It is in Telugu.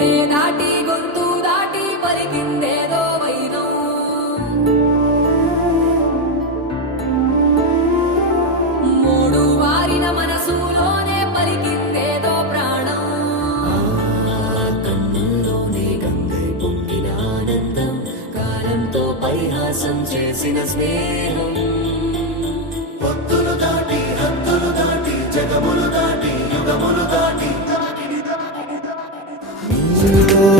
గుండె గొంతు దాటి పలికిందేదో వైనం మూడు వారిన మనసులోనే పలికిందేదో ప్రాణం. కన్నుల్లోనే గంగై పొంగిన ఆనందం కాలంతో పరిహాసం చేసిన స్నేహం. పొత్తులు దాటి హద్దులు దాటి జగములు దాటి యుగములు దాటి. Oh.